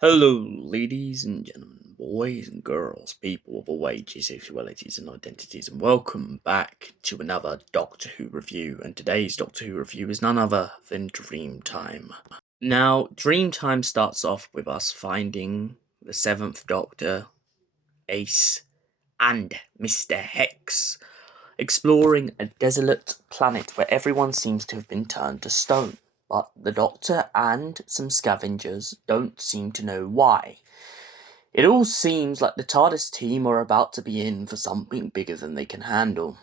Hello, ladies and gentlemen, boys and girls, people of all ages, sexualities, and identities, and welcome back to another Doctor Who review. And today's Doctor Who review is none other than Dreamtime. Now, Dreamtime starts off with us finding the Seventh Doctor, Ace, and Mr. Hex exploring a desolate planet where everyone seems to have been turned to stone. But the Doctor and some scavengers don't seem to know why. It all seems like the TARDIS team are about to be in for something bigger than they can handle.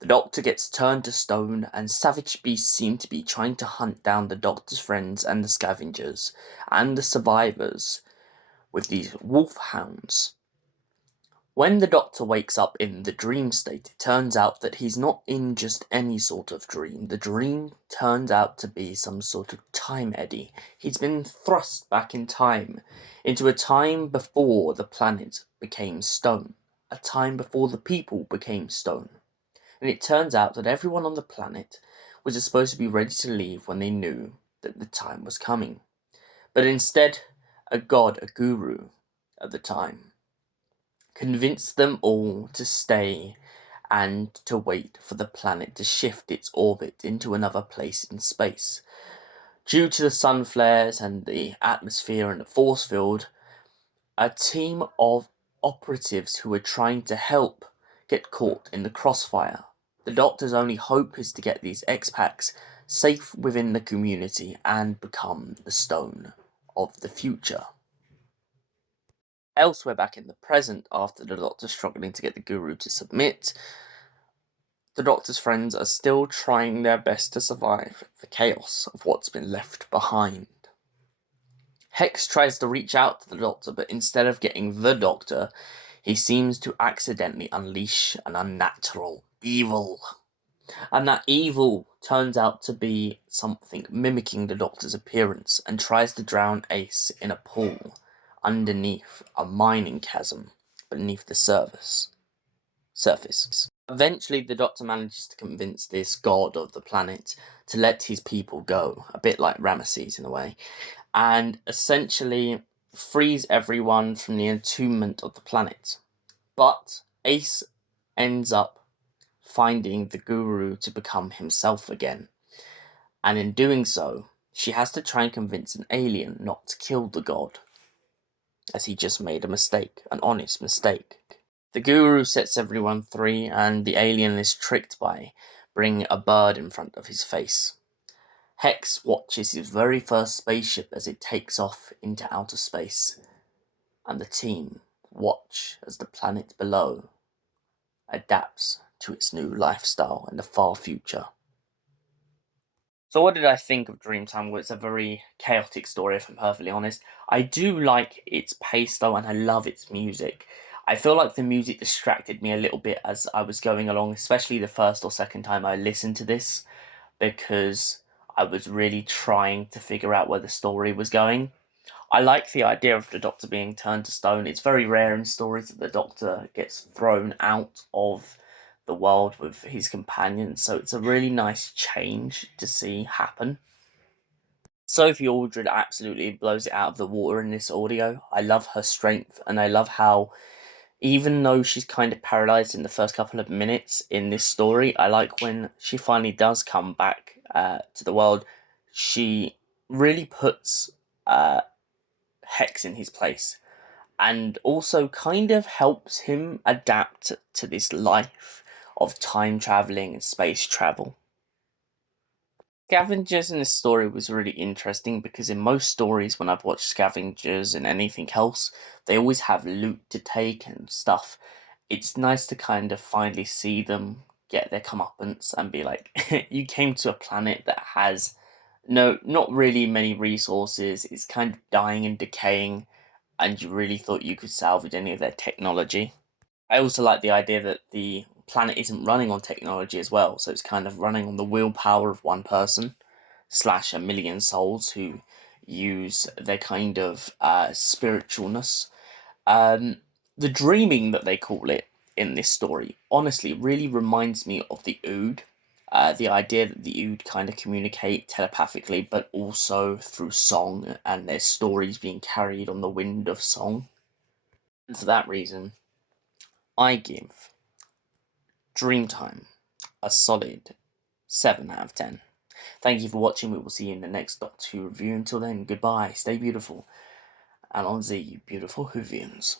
The Doctor gets turned to stone, and savage beasts seem to be trying to hunt down the Doctor's friends and the scavengers, and the survivors, with these wolfhounds. When the Doctor wakes up in the dream state, it turns out that he's not in just any sort of dream. The dream turns out to be some sort of time eddy. He's been thrust back in time, into a time before the planet became stone, a time before the people became stone. And it turns out that everyone on the planet was supposed to be ready to leave when they knew that the time was coming. But instead, a god, a guru at the time, convinced them all to stay and to wait for the planet to shift its orbit into another place in space. Due to the sun flares and the atmosphere and the force field, a team of operatives who are trying to help get caught in the crossfire. The Doctor's only hope is to get these expats safe within the community and become the stone of the future. Elsewhere back in the present, after the Doctor struggling to get the Guru to submit, the Doctor's friends are still trying their best to survive the chaos of what's been left behind. Hex tries to reach out to the Doctor, but instead of getting the Doctor, he seems to accidentally unleash an unnatural evil. And that evil turns out to be something mimicking the Doctor's appearance and tries to drown Ace in a pool underneath a mining chasm beneath the surface. Eventually, the Doctor manages to convince this god of the planet to let his people go, a bit like Ramesses in a way, and essentially frees everyone from the entombment of the planet. But Ace ends up finding the Guru to become himself again, and in doing so, she has to try and convince an alien not to kill the god, as he just made a mistake, an honest mistake. The Guru sets everyone free, and the alien is tricked by bringing a bird in front of his face. Hex watches his very first spaceship as it takes off into outer space, and the team watch as the planet below adapts to its new lifestyle in the far future. So what did I think of Dreamtime? Well, it's a very chaotic story, if I'm perfectly honest. I do like its pace, though, and I love its music. I feel like the music distracted me a little bit as I was going along, especially the first or second time I listened to this, because I was really trying to figure out where the story was going. I like the idea of the Doctor being turned to stone. It's very rare in stories that the Doctor gets thrown out of the world with his companions, so it's a really nice change to see happen. Sophie Aldred absolutely blows it out of the water in this audio. I love her strength, and I love how, even though she's kind of paralyzed in the first couple of minutes in this story, I like when she finally does come back to the world, she really puts Hex in his place, and also kind of helps him adapt to this life of time traveling and space travel. Scavengers in this story was really interesting because in most stories, when I've watched scavengers and anything else, they always have loot to take and stuff. It's nice to kind of finally see them get their comeuppance and be like, you came to a planet that has not really many resources, it's kind of dying and decaying, and you really thought you could salvage any of their technology. I also like the idea that the planet isn't running on technology as well, so it's kind of running on the willpower of one person slash a million souls who use their kind of spiritualness. The dreaming that they call it in this story honestly really reminds me of the Ood. The idea that the Ood kind of communicate telepathically, but also through song, and their stories being carried on the wind of song. And for that reason, I give Dreamtime a solid 7 out of 10. Thank you for watching. We will see you in the next Doctor Who review. Until then, goodbye, stay beautiful, and on Z, you beautiful Whovians.